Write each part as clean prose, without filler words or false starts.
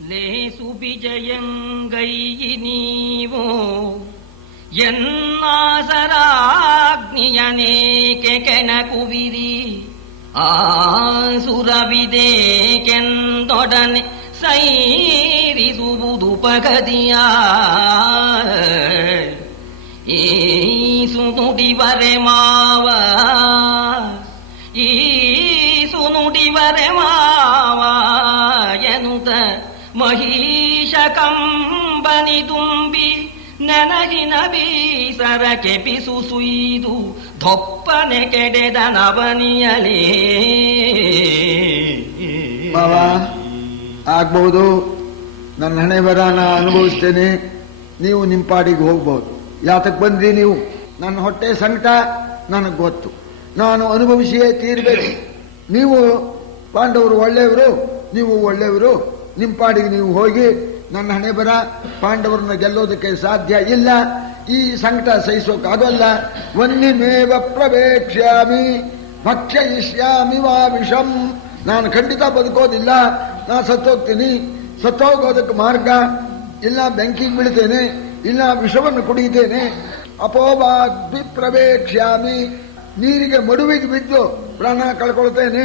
ಲೇಸು ವಿಜಯಂಗೈ ನೀವು ಎನ್ನಾಸರಾಗ್ನಿಯನೇಕೆ ಕೆಣಕುವಿರಿ ಆಸುರವಿದೇಕೆಂದೊಡನೆ ಸೈರಿಸುವುದು ಪಗದಿಯ ಈಸು ನುಡಿವರೆ ಮಾವ ಈಸು ನುಡಿವರೆ ಮಾವ ಎನುತ ಮಹಿಷ ಕಂಬನಿ ತುಂಬಿ ನನಗಿನ ಬೀಸರಕ್ಕೆ ಪಿಸು ಸುಯ್ದು ದೊಪ್ಪನೆ ಕೆಡೆದ ನವನಿಯಲೇ. ಬಾವಾ ಆಗ್ಬಹುದು, ನನ್ನ ಹಣೆ ಬರಾನ ಅನುಭವಿಸ್ತೇನೆ, ನೀವು ನಿಮ್ಮ ಪಾಡಿಗೆ ಹೋಗ್ಬಹುದು. ಯಾತಕ್ಕೆ ಬಂದ್ರಿ ನೀವು? ನನ್ನ ಹೊಟ್ಟೆ ಸಂಕಟ ನನಗೆ ಗೊತ್ತು, ನಾನು ಅನುಭವಿಸಿಯೇ ತೀರ್ಬೇಕು. ನೀವು ಪಾಂಡವರು ಒಳ್ಳೆಯವರು, ನೀವು ಒಳ್ಳೆಯವರು, ನಿಮ್ಮ ಪಾಡಿಗೆ ನೀವು ಹೋಗಿ. ನನ್ನ ಹಣೆ ಬರ ಪಾಂಡವರನ್ನ ಗೆಲ್ಲೋದಕ್ಕೆ ಸಾಧ್ಯ ಇಲ್ಲ, ಈ ಸಂಕಟ ಸಹಿಸೋಕ್ಕಾಗಲ್ಲ. ವನ್ನಿಮೇವ ಪ್ರವೇಕ್ಷ್ಯಾಮಿ ಭಕ್ಷಯಿಷ್ಯಾಮಿ ವಾ ವಿಷಂ. ನಾನು ಖಂಡಿತ ಬದುಕೋದಿಲ್ಲ, ನಾ ಸತ್ತೋಗ್ತೀನಿ. ಸತ್ತೋಗೋದಕ್ಕೆ ಮಾರ್ಗ ಇಲ್ಲ ಬೆಂಕಿಗೆ ಬೀಳ್ತೇನೆ, ಇಲ್ಲ ವಿಷವನ್ನು ಕುಡಿಯುತ್ತೇನೆ. ಅಪೋವಾಗ್ಭಿ ಪ್ರವೇಕ್ಷ್ಯಾಮಿ, ನೀರಿಗೆ ಮಡುವಿಗೆ ಬಿದ್ದು ಪ್ರಾಣ ಕಳ್ಕೊಳ್ತೇನೆ.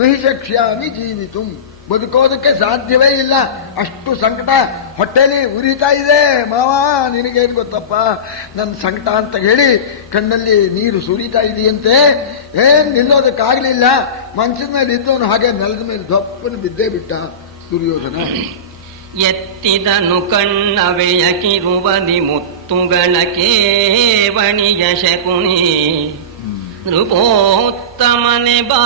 ನಹಿಷಕ್ಷ್ಯಾಮಿ ಜೀವಿತು, ಬದುಕೋದಕ್ಕೆ ಸಾಧ್ಯವೇ ಇಲ್ಲ, ಅಷ್ಟು ಸಂಕಟ ಹೊಟ್ಟೆಲಿ ಉರಿತಾ ಇದೆ. ಮಾವ ನಿನಗೇನು ಗೊತ್ತಪ್ಪ ನನ್ನ ಸಂಕಟ ಅಂತ ಹೇಳಿ ಕಣ್ಣಲ್ಲಿ ನೀರು ಸುರಿತಾ ಇದೆಯಂತೆ. ಏನ್ ನಿಲ್ಲೋದಕ್ಕಾಗಲಿಲ್ಲ, ಮಂಚದ ಮೇಲೆ ಇದ್ದವನು ಹಾಗೆ ನೆಲದ ಮೇಲೆ ದಪ್ಪನು ಬಿದ್ದೇ ಬಿಟ್ಟ ದುರ್ಯೋಧನ. ಎತ್ತಿದನು ಕಣ್ಣವೆಯ ಕಿರುವದಿ ಮುತ್ತುಗಳ ಕೇವಣಿಯ ಶಕುನಿ ನೃಪೋತ್ತಮನೆ ಬಾ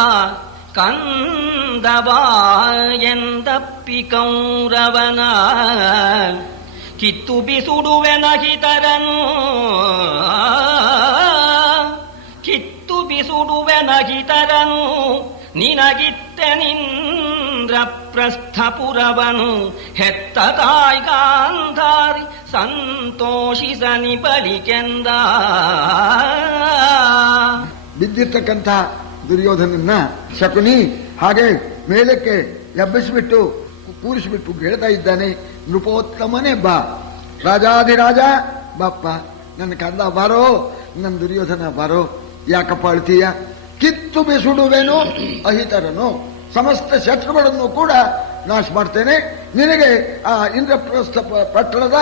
ಕಂದಬಾ ಎಂದಪ್ಪಿ ಕೌರವನ ಕಿತ್ತು ಬಿಸುಡುವೆನ ಹಿತರನು ಕಿತ್ತು ಬಿಸುಡುವೆನ ಹಿತರನು ನಿನಗಿತ್ತೆನಿಂದ್ರ ಪ್ರಸ್ಥಪುರವನು ಹೆತ್ತ ತಾಯಿ ಗಾಂಧಾರಿ ಸಂತೋಷಿಸನಿ ಬಳಿಕೆಂದ. ಬಿದ್ದಿರ್ತಕ್ಕಂಥ ದುರ್ಯೋಧನನ್ನ ಶಕುನಿ ಹಾಗೆ ಮೇಲಕ್ಕೆ ಎಬ್ಬಿಸಿಬಿಟ್ಟು ಕೂರಿಸಿಬಿಟ್ಟು ಹೇಳ್ತಾ ಇದ್ದಾನೆ, ನೃಪೋತ್ತಮನೇ ಬಾ, ರಾಜಾಧಿರಾಜ ಬಾಪ್ಪ, ನನ್ನ ಕಂದ ಬಾರೋ, ನನ್ನ ದುರ್ಯೋಧನ ಬಾರೋ. ಯಾಕಪ್ಪ ಅಳ್ತೀಯ? ಕಿತ್ತು ಬಿಸುಡುವೆನು ಅಹಿತರನು, ಸಮಸ್ತ ಶತ್ರುಗಳನ್ನು ಕೂಡ ನಾಶ ಮಾಡ್ತೇನೆ. ನಿನಗೆ ಆ ಇಂದ್ರಪ್ರಸ್ಥ ಪಟ್ಟಣದ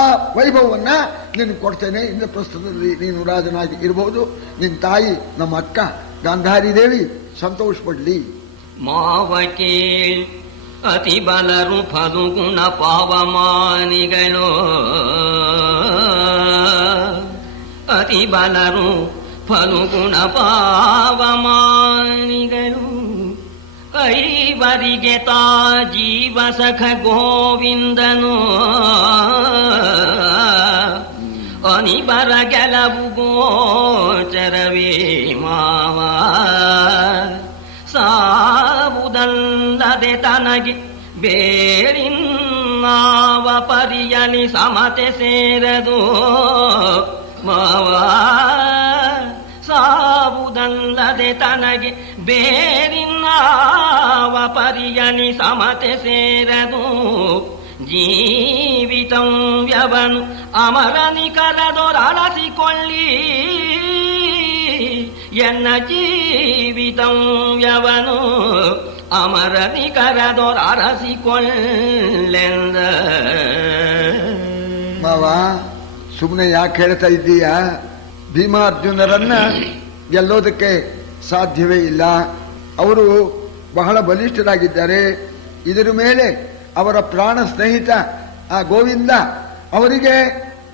ಆ ವೈಭವವನ್ನ ನಿನಗೆ ಕೊಡ್ತೇನೆ. ಇಂದ್ರಪ್ರಸ್ಥದಲ್ಲಿ ನೀನು ರಾಜನಾಗಿ ಇರಬಹುದು, ನಿನ್ನ ತಾಯಿ ನಮ್ಮ ಅಕ್ಕ ಗಾಂಧಾರಿ ದೇವಿ ಸಂತೋಷ ಪಡ್ಲಿ. ಮಾವ ಕೇಳ್ ಅತಿ ಬಲರು ಫಲುಗುಣ ಪಾವಮಾನಿಗಳು, ಅತಿ ಬಲರು ಫಲುಗುಣ ಪಾವಮಾನಿಗಳು. ಐವರಿಗೆ ತಾ ಜೀವ ಸಖ ಗೋವಿಂದನು ಅನಿಬರ ಗೆಲವು ಗೋಚರವೇ ಮಾವ. ಸಾವುದಲ್ಲದೆ ತನಗೆ ಬೇರಿನ್ನಾವ ಪರಿಯಲಿ ಸಮತೆ ಸೇರದು ಮಾವ. ಸಾವುದಲ್ಲದೆ ತನಗೆ ಬೇರಿನ್ನಾವ ಪರಿಯಲಿ ಸಮತೆ ಸೇರದು. ಜೀವಿತಂ ವ್ಯವನು ಅಮರನಿ ಕರದೊರಳಸಿಕೊಳ್ಳಿ, ಎನ್ನ ಜೀವಿತಂ ವ್ಯವನು ಅಮರನಿ ಕರದೊರಳಸಿಕೊಳ್ಳೆಂದ. ಮಾವ ಸುಮ್ಮನೆ ಯಾಕೆ ಹೇಳ್ತಾ ಇದ್ದೀಯ? ಭೀಮಾರ್ಜುನರನ್ನ ಗೆಲ್ಲೋದಕ್ಕೆ ಸಾಧ್ಯವೇ ಇಲ್ಲ, ಅವರು ಬಹಳ ಬಲಿಷ್ಠರಾಗಿದ್ದಾರೆ. ಇದರ ಮೇಲೆ ಅವರ ಪ್ರಾಣ ಸ್ನೇಹಿತ ಆ ಗೋವಿಂದ ಅವರಿಗೆ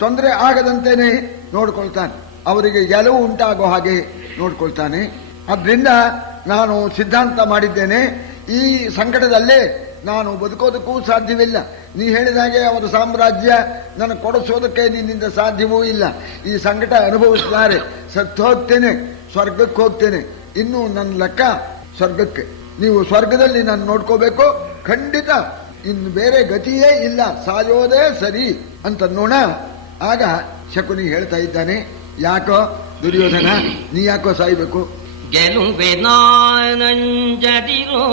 ತೊಂದರೆ ಆಗದಂತೆಯೇ ನೋಡ್ಕೊಳ್ತಾನೆ, ಅವರಿಗೆ ಗೆಲುವು ಉಂಟಾಗೋ ಹಾಗೆ ನೋಡ್ಕೊಳ್ತಾನೆ. ಆದ್ರಿಂದ ನಾನು ಸಿದ್ಧಾಂತ ಮಾಡಿದ್ದೇನೆ, ಈ ಸಂಕಟದಲ್ಲೇ ನಾನು ಬದುಕೋದಕ್ಕೂ ಸಾಧ್ಯವಿಲ್ಲ. ನೀ ಹೇಳಿದ ಹಾಗೆ ಅವರ ಸಾಮ್ರಾಜ್ಯ ನನಗೆ ಕೊಡಿಸೋದಕ್ಕೆ ನಿನ್ನಿಂದ ಸಾಧ್ಯವೂ ಇಲ್ಲ. ಈ ಸಂಕಟ ಅನುಭವಿಸಲಾರೆ, ಸತ್ತು ಹೋಗ್ತೇನೆ, ಸ್ವರ್ಗಕ್ಕೆ ಹೋಗ್ತೇನೆ. ಇನ್ನು ನನ್ನ ಲೆಕ್ಕ ಸ್ವರ್ಗಕ್ಕೆ. ನೀವು ಸ್ವರ್ಗದಲ್ಲಿ ನಾನು ನೋಡ್ಕೋಬೇಕು, ಖಂಡಿತ ಇನ್ನು ಬೇರೆ ಗತಿಯೇ ಇಲ್ಲ, ಸಾಯೋದೇ ಸರಿ ಅಂತನ್ನೋಣ. ಆಗ ಶಕುನಿ ಹೇಳ್ತಾ ಇದ್ದಾನೆ, ಯಾಕೋ ದುರ್ಯೋಧನ ನೀ ಯಾಕೋ ಸಾಯ್ಬೇಕು? ಗೆಲುವೆ ನಾನಂಜದಿರೋ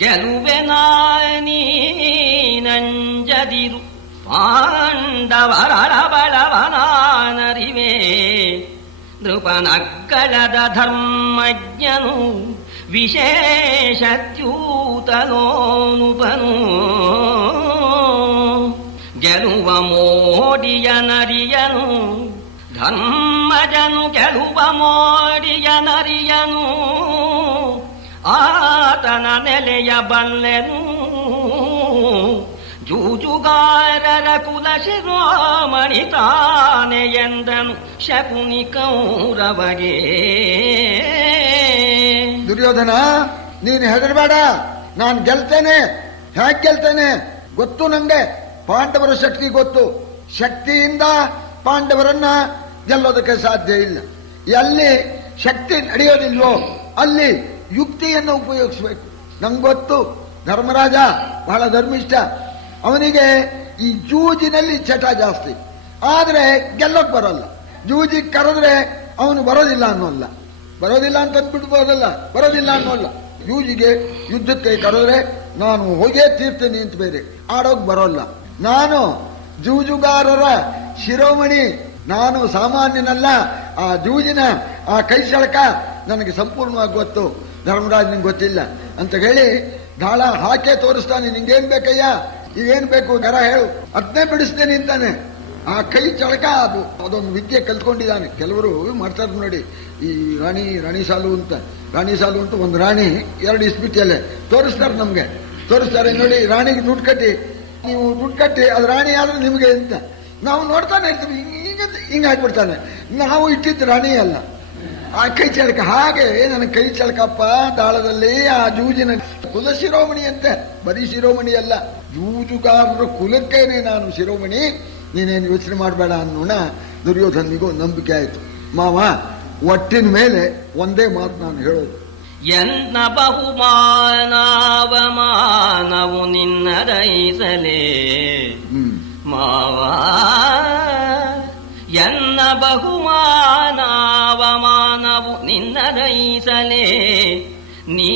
ಗೆಲುವೆ ನಾನೀ ತಿಳಿಯದಿರು ಪಾಂಡವರ ಬಲವನಾನರಿವೆ ನೃಪನಕ್ಕಳದ ಧರ್ಮಜ್ಞನು ವಿಶೇಷತ್ಯೂತಲೋನುಪನು ಗೆಲುವ ಮೋಡಿಯ ನರಿಯನು ಧರ್ಮಜನು ಗೆಲುವ ಮೋಡಿಯ ನರಿಯನು ಆತನ ನೆಲೆಯ ಬಲ್ಲೆನು ಜೂಜುಗಾರರ ಕುಲ ಶಿರೋಮಣಿ ತಾನೆ ಎಂದನು ಶಕುನಿ ಕೌರವಗೆ. ದುರ್ಯೋಧನ, ನೀನು ಹೆದರಬೇಡ, ನಾನು ಗೆಲ್ತೇನೆ. ಹೇಗೆ ಗೆಲ್ತೇನೆ ಗೊತ್ತು ನಂಗೆ. ಪಾಂಡವರ ಶಕ್ತಿ ಗೊತ್ತು. ಶಕ್ತಿಯಿಂದ ಪಾಂಡವರನ್ನ ಗೆಲ್ಲೋದಕ್ಕೆ ಸಾಧ್ಯ ಇಲ್ಲ. ಎಲ್ಲಿ ಶಕ್ತಿ ನಡೆಯೋದಿಲ್ವೋ ಅಲ್ಲಿ ಯುಕ್ತಿಯನ್ನು ಉಪಯೋಗಿಸಬೇಕು. ನಂಗೆ ಗೊತ್ತು, ಧರ್ಮರಾಜ ಬಹಳ ಧರ್ಮಿಷ್ಠ. ಅವನಿಗೆ ಈ ಜೂಜಿನಲ್ಲಿ ಚಟ ಜಾಸ್ತಿ. ಆದ್ರೆ ಗೆಲ್ಲೋಕ್ ಬರೋಲ್ಲ. ಜೂಜಿಗೆ ಕರೆದ್ರೆ ಅವನು ಬರೋದಿಲ್ಲ ಅನ್ನೋಲ್ಲ. ಬರೋದಿಲ್ಲ ಅಂತ ಅಂದ್ಬಿಡ್ಬೋದಲ್ಲ, ಬರೋದಿಲ್ಲ ಅನ್ನೋಲ್ಲ. ಜೂಜಿಗೆ ಯುದ್ಧಕ್ಕೆ ಕರೆದ್ರೆ ನಾನು ಹೋಗೇ ತೀರ್ತೀನಿ ಅಂತ ಬೇರೆ ಆಡೋಕ್ ಬರೋಲ್ಲ. ನಾನು ಜೂಜುಗಾರರ ಶಿರೋಮಣಿ, ನಾನು ಸಾಮಾನ್ಯನಲ್ಲ. ಆ ಜೂಜಿನ ಆ ಕೈ ಸೆಳಕ ನನಗೆ ಸಂಪೂರ್ಣವಾಗಿ ಗೊತ್ತು. ಧರ್ಮರಾಜ್ ನಿಂಗೆ ಗೊತ್ತಿಲ್ಲ ಅಂತ ಹೇಳಿ ದಾಳ ಹಾಕೇ ತೋರಿಸ್ತಾನೆ. ನಿಂಗೇನ್ ಬೇಕಯ್ಯ, ಈಗೇನ್ ಬೇಕು ಕರ ಹೇಳು, ಅದನ್ನೇ ಬಿಡಿಸ್ತೇನೆ ಅಂತಾನೆ. ಆ ಕೈ ಚಳಕ ಅದೊಂದು ವಿದ್ಯೆ ಕಲ್ತ್ಕೊಂಡಿದ್ದಾನೆ. ಕೆಲವರು ಮಾಡ್ತಾರೆ ನೋಡಿ, ಈ ರಾಣಿ ಸಾಲು ಅಂತ ಒಂದು ರಾಣಿ 2 ಇಸ್ಪಿಟಿಯಲ್ಲೇ ತೋರಿಸ್ತಾರೆ, ನಮ್ಗೆ ತೋರಿಸ್ತಾರೆ. ನೋಡಿ, ರಾಣಿಗೆ ದುಡ್ಡು ಕಟ್ಟಿ, ನೀವು ದುಡ್ಡು ಕಟ್ಟಿ ಅದು ರಾಣಿ ಆದ್ರೆ ನಿಮ್ಗೆ ಅಂತ ನಾವು ನೋಡ್ತಾನೆ ಇರ್ತೀವಿ. ಹಿಂಗೆ ಹಾಕ್ಬಿಡ್ತಾನೆ. ನಾವು ಇಟ್ಟಿದ್ದು ರಾಣಿ ಅಲ್ಲ, ಆ ಕೈ ಚಳಕ. ಹಾಗೆ ನನ್ನ ಕೈ ಚಳಕಪ್ಪ ದಾಳದಲ್ಲಿ ಆ ಜೂಜಿನ ಕುಲ ಶಿರೋಮಣಿ ಅಂತೆ. ಬರೀ ಶಿರೋಮಣಿ ಅಲ್ಲ, ಜೂಜುಗಾರರ ಕುಲಕ್ಕೇನೆ ನಾನು ಶಿರೋಮಣಿ. ನೀನೇನು ಯೋಚನೆ ಮಾಡಬೇಡ ಅನ್ನೋಣ. ದುರ್ಯೋಧನಿಗೂ ನಂಬಿಕೆ ಆಯ್ತು. ಮಾವ, ಒಟ್ಟಿನ ಮೇಲೆ ಒಂದೇ ಮಾತು ನಾನು ಹೇಳೋದು, ಎನ್ನ ಬಹುಮಾನವಮಾನವು ನಿನ್ನ ದಯಿಸಲೇ ಮಾವ. ಎನ್ನ ಬಹುಮಾನವಮಾನವು ನಿನ್ನ ದಯಿಸಲೇ ನೀ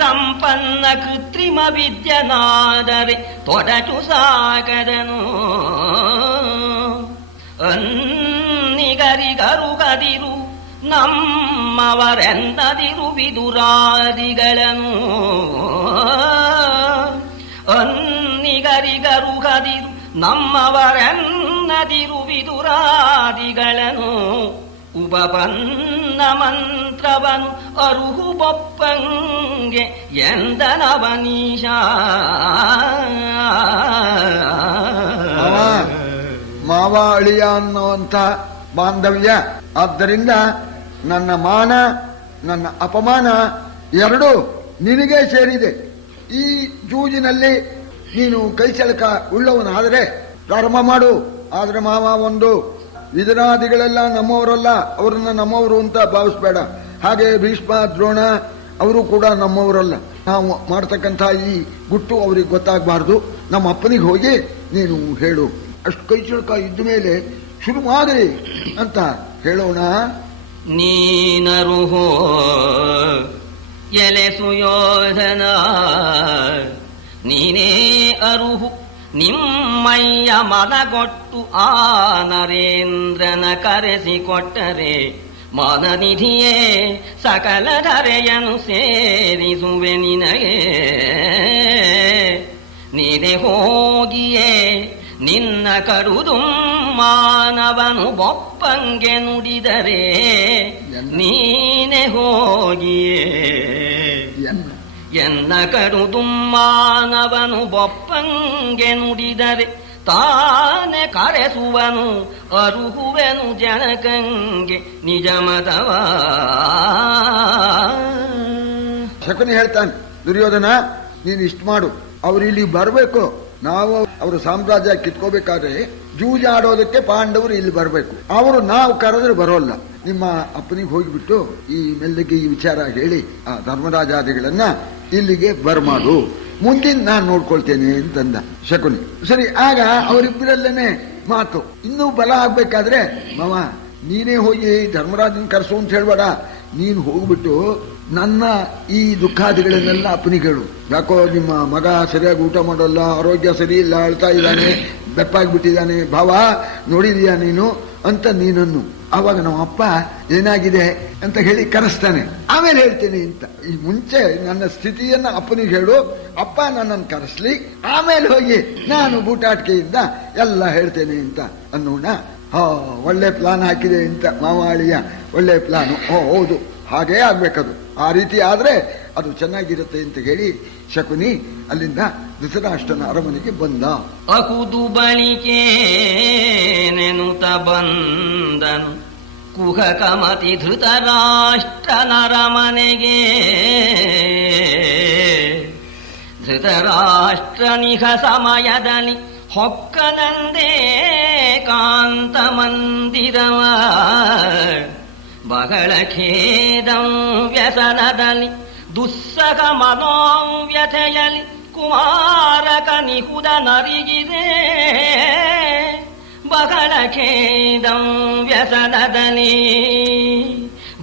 ಸಂಪನ್ನ ಕೃತ್ರಿಮ ವಿದ್ಯನಾದರೆ ತೊಡಟು ಸಾಕದನು. ಅನ್ನಿಗರಿಗರು ಕದಿರು ನಮ್ಮವರೆನ್ನದಿರು ವಿದುರಾದಿಗಳನ್ನು. ಅನ್ನಿಗರಿಗರು ಕದಿರು ನಮ್ಮವರೆನ್ನದಿರು ವಿದುರಾದಿಗಳನ್ನು. ಉಪಪನ್ನ ಮಂತ್ರವನು ಅರುಹು ಬೊಪ್ಪಂಗೆ ಎಂದನವನೀಶ. ಮಾವ ಅಳಿಯ ಅನ್ನುವಂಥ ಬಾಂಧವ್ಯ. ಆದ್ದರಿಂದ ನನ್ನ ಮಾನ ನನ್ನ ಅಪಮಾನ ಎರಡೂ ನಿನಗೆ ಸೇರಿದೆ. ಈ ಜೂಜಿನಲ್ಲಿ ನೀನು ಕೈಚಳಕ ಉಳ್ಳವನಾದರೆ ಪ್ರಾರಂಭ ಮಾಡು. ಆದ್ರೆ ಮಾವ, ಒಂದು ವಿದುರಾದಿಗಳೆಲ್ಲ ನಮ್ಮವರಲ್ಲ, ಅವರನ್ನ ನಮ್ಮವರು ಅಂತ ಭಾವಿಸ್ಬೇಡ. ಹಾಗೆ ಭೀಷ್ಮ ದ್ರೋಣ ಅವರು ಕೂಡ ನಮ್ಮವರಲ್ಲ. ನಾವು ಮಾಡ್ತಕ್ಕಂಥ ಈ ಗುಟ್ಟು ಅವ್ರಿಗೆ ಗೊತ್ತಾಗಬಾರ್ದು. ನಮ್ಮ ಅಪ್ಪನಿಗೆ ಹೋಗಿ ನೀನು ಹೇಳು, ಅಷ್ಟು ಕೈಚಳಕ ಇದ್ದ ಮೇಲೆ ಶುರು ಮಾಡಿ ಅಂತ ಹೇಳೋಣ. ನೀನರುಹೋ ಎಲೆ ಸುಯೋಧನ, ನೀನೇ ಅರುಹು ನಿಮ್ಮಯ್ಯ ಮನಗೊಟ್ಟು ಆ ನರೇಂದ್ರನ ಕರೆಸಿಕೊಟ್ಟರೆ ಮನನಿಧಿಯೇ ಸಕಲ ಧರೆಯನು ಸೇರಿಸುವೆ ನಿನಗೆ. ನೀನೆ ಹೋಗಿಯೇ ನಿನ್ನ ಕಡುದು ಮಾನವನು ಬೊಪ್ಪಂಗೆ ನುಡಿದರೆ, ನೀನೆ ಹೋಗಿಯೇ ಎನ್ನ ಕಡುದು ಮಾನವನು ಬೊಪ್ಪಂಗೆ ನುಡಿದರೆ ತಾನೆ ಕರೆಸುವನು ಅರುಹುವೆನು ಜನಕಂಗೆ ನಿಜ ಮತವ. ಶಕುನಿ ಹೇಳ್ತಾನೆ, ದುರ್ಯೋಧನ ನೀನು ಇಷ್ಟು ಮಾಡು, ಅವ್ರು ಇಲ್ಲಿ ಬರಬೇಕು. ನಾವು ಅವರ ಸಾಮ್ರಾಜ್ಯ ಕಿತ್ಕೋಬೇಕಾದ್ರೆ ಜೂಜಾಡೋದಕ್ಕೆ ಪಾಂಡವರು ಇಲ್ಲಿ ಬರಬೇಕು. ಅವರು ನಾವು ಕರೆದ್ರೆ ಬರೋಲ್ಲ. ನಿಮ್ಮ ಅಪ್ಪನಿಗೆ ಹೋಗಿಬಿಟ್ಟು ಈ ಮೆಲ್ಲಗೆ ಈ ವಿಚಾರ ಹೇಳಿ ಆ ಧರ್ಮರಾಜಾದಿಗಳನ್ನ ಇಲ್ಲಿಗೆ ಬರ್ಮಾಡು, ಮುಂದಿನ ನಾನು ನೋಡ್ಕೊಳ್ತೇನೆ ಅಂತಂದ ಶಕುನಿ. ಸರಿ, ಆಗ ಅವರಿಬ್ಬರಲ್ಲೇನೆ ಮಾತು. ಇನ್ನೂ ಬಲ ಆಗ್ಬೇಕಾದ್ರೆ ಮಾವ ನೀನೇ ಹೋಗಿ ಧರ್ಮರಾಜನ್ ಕರೆಸು ಅಂತ ಹೇಳ್ಬೇಡ. ನೀನು ಹೋಗ್ಬಿಟ್ಟು ನನ್ನ ಈ ದುಃಖಾದಿಗಳನ್ನೆಲ್ಲ ಅಪ್ಪನಿಗೆ ಹೇಳು. ಯಾಕೋ ನಿಮ್ಮ ಮಗ ಸರಿಯಾಗಿ ಊಟ ಮಾಡೋಲ್ಲ, ಆರೋಗ್ಯ ಸರಿ ಇಲ್ಲ, ಅಳ್ತಾ ಇದ್ದಾನೆ, ಬೆಪ್ಪಾಗ್ಬಿಟ್ಟಿದ್ದಾನೆ, ಭಾವ ನೋಡಿದೀಯಾ ನೀನು ಅಂತ ನೀನನ್ನು. ಆವಾಗ ನಮ್ಮ ಅಪ್ಪ ಏನಾಗಿದೆ ಅಂತ ಹೇಳಿ ಕರೆಸ್ತಾನೆ. ಆಮೇಲೆ ಹೇಳ್ತೇನೆ ಅಂತ. ಈ ಮುಂಚೆ ನನ್ನ ಸ್ಥಿತಿಯನ್ನ ಅಪ್ಪನಿಗೆ ಹೇಳು, ಅಪ್ಪ ನನ್ನನ್ನು ಕರೆಸ್ಲಿ, ಆಮೇಲೆ ಹೋಗಿ ನಾನು ಬೂಟಾಟಿಕೆಯಿಂದ ಎಲ್ಲ ಹೇಳ್ತೇನೆ ಅಂತ ಅನ್ನೋಣ. ಒಳ್ಳೆ ಪ್ಲಾನ್ ಹಾಕಿದೆ ಅಂತ ಮಾವಾಳಿಯ, ಒಳ್ಳೆ ಪ್ಲಾನು. ಹೌದು, ಹಾಗೇ ಆಗ್ಬೇಕದು. ಆ ರೀತಿ ಆದ್ರೆ ಅದು ಚೆನ್ನಾಗಿರುತ್ತೆ ಅಂತ ಹೇಳಿ ಶಕುನಿ ಅಲ್ಲಿಂದ ಧೃತರಾಷ್ಟ್ರನ ಅರಮನೆಗೆ ಬಂದ. ಅಕುದು ಬಳಿಕೆ ನೆನುತ ಬಂದನು ಕುಹಕಮತಿ ಧೃತರಾಷ್ಟ್ರನರಮನೆಗೆ. ಧೃತರಾಷ್ಟ್ರನಿಹ ಸಮಯದಲ್ಲಿ ಹೊಕ್ಕನಂದೇ ಕಾಂತ ಮಂದಿರವ. ಬಹಳ ಖೇದಂ ವ್ಯಸನದಲ್ಲಿ ದುಸ್ಸಹ ಮನೋವ್ಯಥೆಯಲಿ ಕುಮಾರಕ ನಿಹುದ ನರಿಗಿದೆ. ಬಹಳ ಖೇದಂ ವ್ಯಸನದಲ್ಲಿ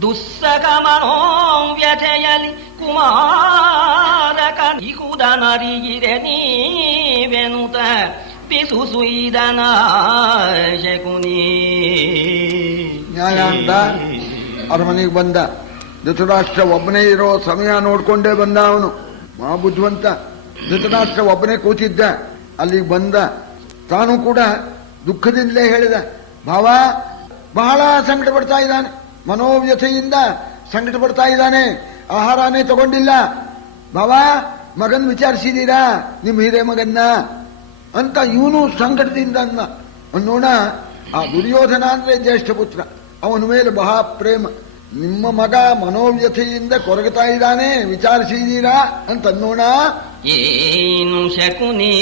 ದುಸ್ಸಹ ಮನೋವ್ಯಥೆಯಲಿ ಕುಮಾರಕ ನಿಹುದ ನರಿಗಿದೆ. ನೀವೆನುತ ಪಿಸು ಸುಯ್ದನ ಶಕುನಿ. ನ್ಯಾಯ ಅಂತ ಅರಮನೆಗೆ ಬಂದ. ಧೃತರಾಷ್ಟ್ರ ಒಬ್ಬನೇ ಇರೋ ಸಮಯ ನೋಡ್ಕೊಂಡೇ ಬಂದ ಅವನು. ಬುದ್ಧಿವಂತ. ಧೃತರಾಷ್ಟ್ರ ಒಬ್ಬನೇ ಕೂತಿದ್ದ. ಅಲ್ಲಿಗೆ ಬಂದ. ತಾನು ಕೂಡ ದುಃಖದಿಂದಲೇ ಹೇಳಿದ, ಭಾವ ಬಹಳ ಸಂಕಟ ಪಡ್ತಾ ಇದ್ದಾನೆ, ಮನೋವ್ಯಥೆಯಿಂದ ಸಂಕಟ ಪಡ್ತಾ ಇದ್ದಾನೆ, ಆಹಾರನೇ ತಗೊಂಡಿಲ್ಲ. ಭಾವ ಮಗನ್ ವಿಚಾರಿಸಿದೀರಾ ನಿಮ್ ಹಿರೇ ಮಗನ್ನ ಅಂತ ಇವನು ಸಂಕಟದಿಂದ ಅನ್ನೋಣ. ಆ ದುರ್ಯೋಧನ ಅಂದ್ರೆ ಜ್ಯೇಷ್ಠ ಪುತ್ರ, ಅವನ ಮೇಲೆ ಬಹಳ ಪ್ರೇಮ. ನಿಮ್ಮ ಮಗ ಮನೋವ್ಯಥೆಯಿಂದ ಕೊರಗುತ್ತಾ ಇದ್ದಾನೆ, ವಿಚಾರಿಸಿದೀರಾ ಅಂತ ಅನ್ನೋಣ. ಏನು ಶಕುನಿ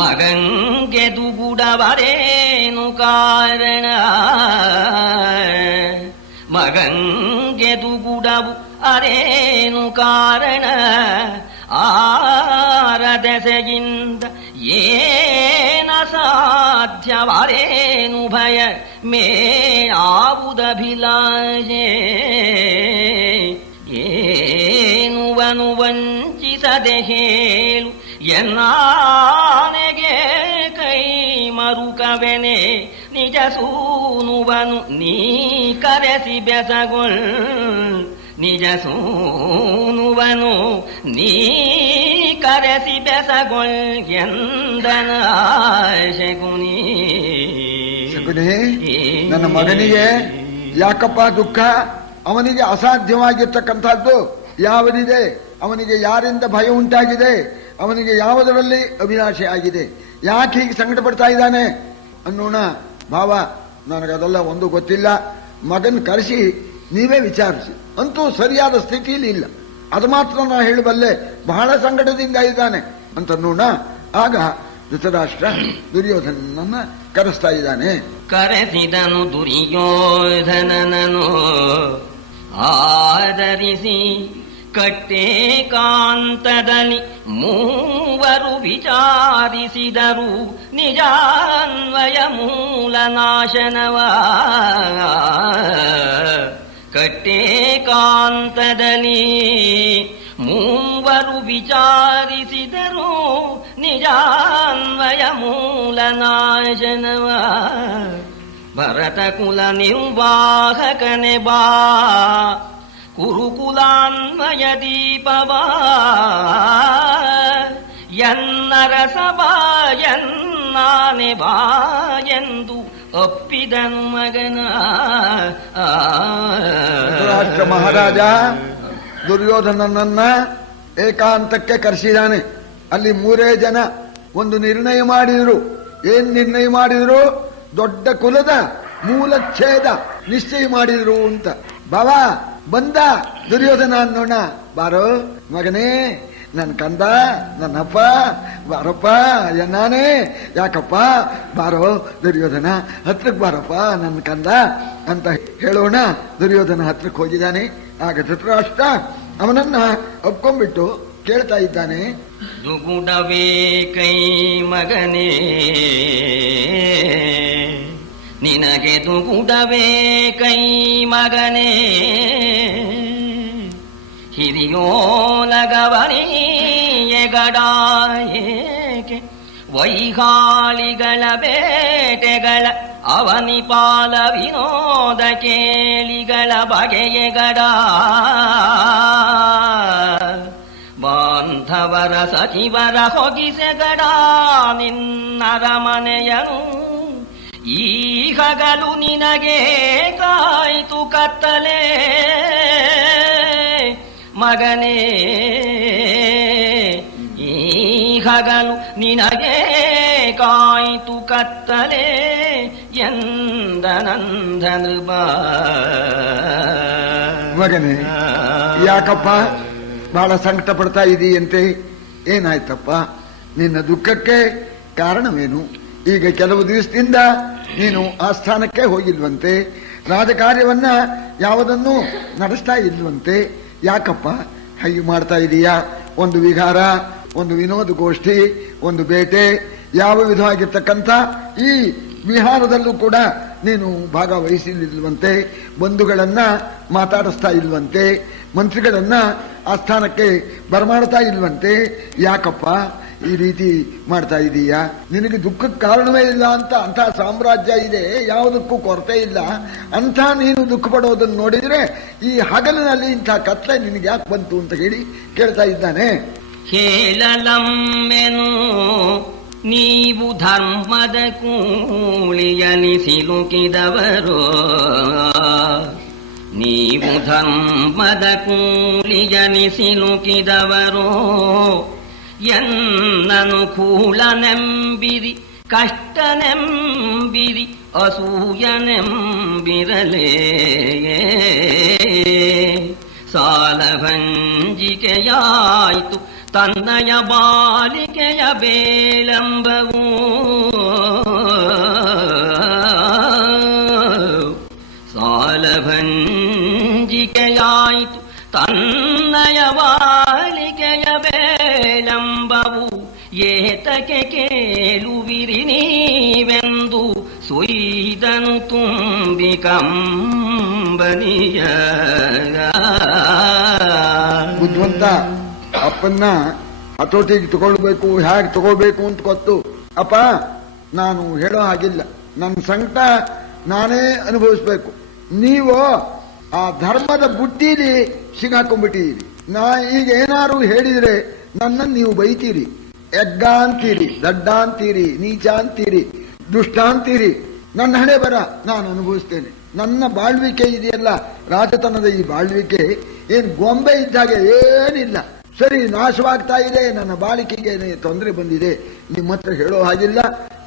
ಮಗಂಗೆ ದುಗುಡವರೇನು ಕಾರಣ? ಮಗಂಗೆ ದುಗುಡವು ಅರೇನು ಕಾರಣ? ಆರದೆಸೆಯಿಂದ ಏನ ಸಾಧ್ಯವರೇನು ಭಯ ಮೇವುದಭಿಲಾಷೆ? ಏನುವನು ವಂಚಿಸದೆ ಹೇಳು ಎನ್ನಾನೆಗೆ ಕೈ ಮರುಕವೆನೆ. ನಿಜ ಸೂನುವನು ನೀ ಕರೆಸಿ ಬೆಸಗೊಳ್, ನಿಜ ಸೂನುವನು ನೀ ಕರೆಸಿ ಬೆಸಗೊಳ್ ಎಂದನ ಶಕುನಿ. ಶಕುನಿ, ನನ್ನ ಮಗನಿಗೆ ಯಾಕಪ್ಪ ದುಃಖ? ಅವನಿಗೆ ಅಸಾಧ್ಯವಾಗಿರ್ತಕ್ಕಂಥದ್ದು ಯಾವುದಿದೆ? ಅವನಿಗೆ ಯಾರಿಂದ ಭಯ ಉಂಟಾಗಿದೆ? ಅವನಿಗೆ ಯಾವುದರಲ್ಲಿ ಅಭಿಲಾಷೆ ಆಗಿದೆ? ಯಾಕೆ ಹೀಗೆ ಸಂಕಟ ಪಡ್ತಾ ಇದ್ದಾನೆ ಅನ್ನೋಣ. ಭಾವ ನನಗದೆಲ್ಲ ಒಂದು ಗೊತ್ತಿಲ್ಲ, ಮಗನ್ ಕರೆಸಿ ನೀವೇ ವಿಚಾರಿಸಿ. ಅಂತೂ ಸರಿಯಾದ ಸ್ಥಿತಿಯಲ್ಲಿ ಇಲ್ಲ, ಅದು ಮಾತ್ರ ನಾ ಹೇಳಬಲ್ಲೆ. ಬಹಳ ಸಂಕಟದಿಂದ ಇದ್ದಾನೆ ಅಂತ ನೋಡ. ಆಗ ಧೃತರಾಷ್ಟ್ರ ದುರ್ಯೋಧನನ್ನ ಕರೆಸ್ತಾ ಇದ್ದಾನೆ. ಕರೆಸಿದನು ದುರ್ಯೋಧನನನು ಆದರಿಸಿ ಕಟ್ಟೆ ಕಾಂತದಲ್ಲಿ ಮೂವರು ವಿಚಾರಿಸಿದರು ನಿಜಾನ್ವಯ ಮೂಲ ನಾಶನವ. ಕಟ್ಟೆ ಕಾಂತದಲ್ಲಿ ಮೂವರು ವಿಚಾರಿಸಿದರು ನಿಜಾನ್ವಯ ಮೂಲ ನಾಶನವ. ಭರತ ಕುಲ ನಿರ್ವಾಹಕನೆ ಬಾ, ಕುರುಕುಲಾನ್ವಯ ದೀಪವಾ, ಎನ್ನರ ಸಭಾ ಎನ್ನಾನೆ ಬಾ ಎಂದು ಒಪ್ಪಿದನು ಮಗನ. ಧೃತರಾಷ್ಟ್ರ ಮಹಾರಾಜ ದುರ್ಯೋಧನನನ್ನ ಏಕಾಂತಕ್ಕೆ ಕರೆಸಿದಾನೆ. ಅಲ್ಲಿ 3 ಜನ ಒಂದು ನಿರ್ಣಯ ಮಾಡಿದ್ರು. ಏನ್ ನಿರ್ಣಯ ಮಾಡಿದ್ರು? ದೊಡ್ಡ ಕುಲದ ಮೂಲಚ್ಛೇದ ನಿಶ್ಚಯ ಮಾಡಿದ್ರು ಅಂತ. ಬಾಬಾ ಬಂದ ದುರ್ಯೋಧನ ಅನ್ನೋಣ. ಬಾರೋ ಮಗನೇ, ನನ್ ಕಂದ, ನನ್ನಪ್ಪ, ಬಾರಪ್ಪ ಎನ್ನಾನೇ. ಯಾಕಪ್ಪ? ಬಾರೋ ದುರ್ಯೋಧನ, ಹತ್ರಕ್ಕೆ ಬಾರಪ್ಪ ನನ್ನ ಕಂದ ಅಂತ ಹೇಳೋಣ. ದುರ್ಯೋಧನ ಹತ್ರಕ್ಕೆ ಹೋಗಿದ್ದಾನೆ. ಆಗ ಧೃತರಾಷ್ಟ್ರ ಅವನನ್ನ ಒಪ್ಕೊಂಡ್ಬಿಟ್ಟು ಕೇಳ್ತಾ ಇದ್ದಾನೆ. ದುಗುಡವೇ ಕೈ ಮಗನೇ, ನಿನಗೆ ದುಗುಡವೇ ಕೈ ಮಗನೇ, ವಿಯೋಲಗವನಿಯೆಗಡಾಯೇಕೆ ವೈಹಾಳಿಗಳ ಬೇಟೆಗಳ ಅವನಿಪಾಲ ವಿನೋದ ಕೇಳಿಗಳ ಬಗೆಯೆಗಡ ಬಾಂಧವರ ಸಚಿವರ ಹೊಗಿಸೆಗಡ ನಿನ್ನರಮನೆಯನು ಈ ಹಗಲು ನಿನಗೆ ಕಾಯ್ತು ಕತ್ತಲೆ ಮಗನೇ ಈ ಹಗಲು ನಿನಗೆ ಕಾಯ್ತು ಕತ್ತಲೆ ಎಂದ ನಂದ ನೃಪ. ಮಗನೇ, ಯಾಕಪ್ಪ ಬಹಳ ಸಂಕಟ ಪಡ್ತಾ ಇದೀಯಂತೆ? ಏನಾಯ್ತಪ್ಪ? ನಿನ್ನ ದುಃಖಕ್ಕೆ ಕಾರಣವೇನು? ಈಗ ಕೆಲವು ದಿವಸದಿಂದ ನೀನು ಆ ಸ್ಥಾನಕ್ಕೆ ಹೋಗಿಲ್ವಂತೆ, ರಾಜಕಾರ್ಯವನ್ನ ಯಾವುದನ್ನು ನಡೆಸ್ತಾ ಇಲ್ವಂತೆ. ಯಾಕಪ್ಪ ಹಾಗೆ ಮಾಡ್ತಾ ಇದೀಯಾ? ಒಂದು ವಿಹಾರ, ಒಂದು ವಿನೋದಗೋಷ್ಠಿ, ಒಂದು ಬೇಟೆ, ಯಾವ ವಿಧವಾಗಿರ್ತಕ್ಕಂಥ ಈ ವಿಹಾರದಲ್ಲೂ ಕೂಡ ನೀನು ಭಾಗವಹಿಸಲಿಲ್ವಂತೆ, ಬಂಧುಗಳನ್ನ ಮಾತಾಡಿಸ್ತಾ ಇಲ್ವಂತೆ, ಮಂತ್ರಿಗಳನ್ನ ಆ ಸ್ಥಾನಕ್ಕೆ ಬರಮಾಡ್ತಾ ಇಲ್ವಂತೆ. ಯಾಕಪ್ಪ ಈ ರೀತಿ ಮಾಡ್ತಾ ಇದೀಯಾ? ನಿನಗೆ ದುಃಖಕ್ಕೆ ಕಾರಣವೇ ಇಲ್ಲ ಅಂತ ಅಂಥ ಸಾಮ್ರಾಜ್ಯ ಇದೆ, ಯಾವುದಕ್ಕೂ ಕೊರತೆ ಇಲ್ಲ ಅಂತ ನೀನು ದುಃಖ ಪಡೋದನ್ನು ನೋಡಿದ್ರೆ ಈ ಹಗಲಿನಲ್ಲಿ ಇಂಥ ಕತ್ಲೆ ನಿನಗೆ ಯಾಕೆ ಬಂತು ಅಂತ ಹೇಳಿ ಕೇಳ್ತಾ ಇದ್ದಾನೆ. ಹೇಳಲಮ್ಮೆನು ನೀವು ಧರ್ಮದ ಕೂಳಿಯಲಿ ಸಿಲುಕಿದವರು, ನೀವು ಧರ್ಮದ ಕೂಳಿಯಲಿ ಸಿಲುಕಿದವರು, ಎನ್ನನುಕೂಲನೆಂಬಿರಿ ಕಷ್ಟನೆಂಬಿರಿ ಅಸೂಯನೆಂಬಿರಲೇ, ಸಾಲಭಂಜಿಕೆಯಾಯಿತು ತನ್ನಯ ಬಾಲಿಕೆಯ ಬೇಳಂಬವು, ಸಾಲಭಂಜಿಕೆಯಾಯಿತು ತನ್ನಯ ಬಾಲಿಕೆಯ ಬೇಳಂಬವು, ಏತಕ್ಕೆ ಕೇಳುವಿರಿ ನೀವೆಂದು ಸುಯ್ದನು ತುಂಬಿ ಕಂಬನಿಯ. ಬುದ್ಧಿವಂತ ಅಪ್ಪನ್ನ ಹತೋಟಿಗೆ ತಗೊಳ್ಬೇಕು, ಹೇಗೆ ತಗೊಳ್ಬೇಕು ಅಂತ ಗೊತ್ತು. ಅಪ್ಪ, ನಾನು ಹೇಳೋ ಹಾಗಿಲ್ಲ, ನನ್ನ ಸಂಕಟ ನಾನೇ ಅನುಭವಿಸ್ಬೇಕು. ನೀವು ಆ ಧರ್ಮದ ಬುಟ್ಟಿಲಿ ಸಿಗಾಕೊಂಡ್ಬಿಟ್ಟಿದ್ದೀರಿ. ನಾ ಈಗ ಏನಾರು ಹೇಳಿದ್ರೆ ನನ್ನನ್ನು ನೀವು ಬೈತೀರಿ, ಎಗ್ಗ ಅಂತೀರಿ, ದಡ್ಡ ಅಂತೀರಿ, ನೀಚ ಅಂತೀರಿ, ದುಷ್ಟ ಅಂತೀರಿ. ನನ್ನ ಹಣೆ ಬರ ನಾನು ಅನುಭವಿಸ್ತೇನೆ. ನನ್ನ ಬಾಳ್ವಿಕೆ ಇದೆಯಲ್ಲ, ರಾಜತನದ ಈ ಬಾಳ್ವಿಕೆ ಏನ್ ಗೊಂಬೆ ಇದ್ದಾಗೆ ಏನಿಲ್ಲ. ಸರಿ, ನಾಶವಾಗ್ತಾ ಇದೆ, ನನ್ನ ಬಾಳಿಕೆಗೆ ತೊಂದರೆ ಬಂದಿದೆ, ನಿಮ್ಮ ಹತ್ರ ಹೇಳೋ ಹಾಗಿಲ್ಲ,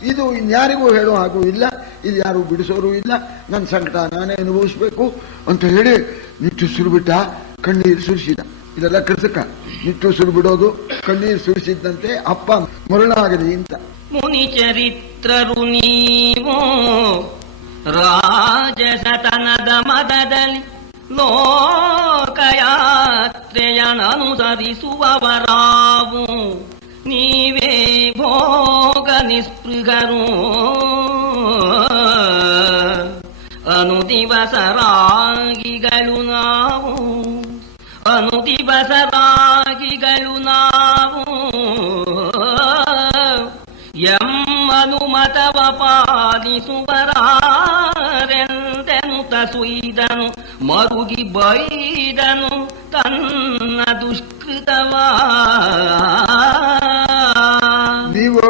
ಇದು ಇನ್ಯಾರಿಗೂ ಹೇಳೋ ಹಾಗೂ ಇಲ್ಲ, ಇದು ಯಾರು ಬಿಡಿಸೋರು ಇಲ್ಲ, ನನ್ನ ಸಂಕಟ ನಾನೇ ಅನುಭವಿಸ್ಬೇಕು ಅಂತ ಹೇಳಿ ನಿಟ್ಟುಸಿರು ಬಿಟ್ಟ, ಕಣ್ಣೀರು ಸುರಿಸಿದ. ಇದೆಲ್ಲ ಕೃತಕ. ನಿಟ್ಟುಸಿರು ಬಿಡೋದು, ಕಣ್ಣೀರು ಸುರಿಸಿದ್ದಂತೆ ಅಪ್ಪ ಮರುಳಾಗಲಿ ಅಂತ. ಮುನಿ ಚರಿತ್ರರು ನೀವು ರಾಜಸತನದ ಮದದಲ್ಲಿ ಲೋಕಯಾತ್ರೆಯನನುಸರಿಸುವವರಾವು, ನೀವೇ ಭೋಗ ನಿಸ್ಪೃಹರು ಅನುದಿವಸರಾಗಿಗಳು ನಾವು, ಅನುದಿವಸರಾಗಿಗಳು ನಾವು, ಎಮ್ಮನುಮತವ ಪಾಲಿಸುವರಾರೆಂದೆನುತ ಸುಯ್ದನು ಮರುಗಿ ಬೈದನು ತನ್ನ ದುಷ್ಕೃತವ. ನೀವು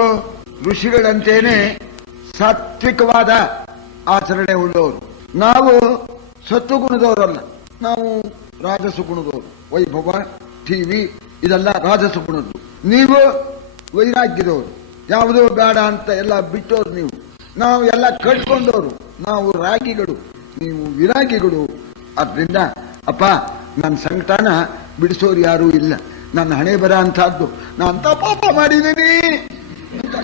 ಋಷಿಗಳಂತೇನೆ ಸಾತ್ವಿಕವಾದ ಆಚರಣೆ ಉಳ್ಳವರು, ನಾವು ಸತ್ವಗುಣದವರಲ್ಲ, ನಾವು ರಾಜಸುಗುಣದವರು. ವೈಭವ, ಟಿವಿ ಇದೆಲ್ಲ ರಾಜಸುಗುಣದ್ದು. ನೀವು ವೈರಾಗ್ಯದವರು, ಯಾವುದೋ ಬೇಡ ಅಂತ ಎಲ್ಲ ಬಿಟ್ಟೋರು. ನೀವು, ನಾವು ಎಲ್ಲ ಕಟ್ಕೊಂಡವರು. ನಾವು ರಾಗಿಗಳು, ನೀವು ವಿರಾಗಿಗಳು. ಆದ್ರಿಂದ ಅಪ್ಪ, ನನ್ನ ಸಂಕಟನ ಬಿಡಿಸೋರು ಯಾರೂ ಇಲ್ಲ. ನನ್ನ ಹಣೆ ಬರ ಅಂತಹದ್ದು. ನಾ ಅಂತ ಪಾಪ ಮಾಡಿದ್ದೀನಿ,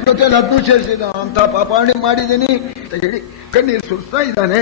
ಜೊತೆಲಿ ಅದನ್ನು ಸೇರಿಸಿದ ಅಂತ ಪಾಪ ಮಾಡಿದ್ದೀನಿ ಅಂತ ಹೇಳಿ ಕಣ್ಣೀರು ಸುರಿಸ್ತಾ ಇದ್ದಾನೆ.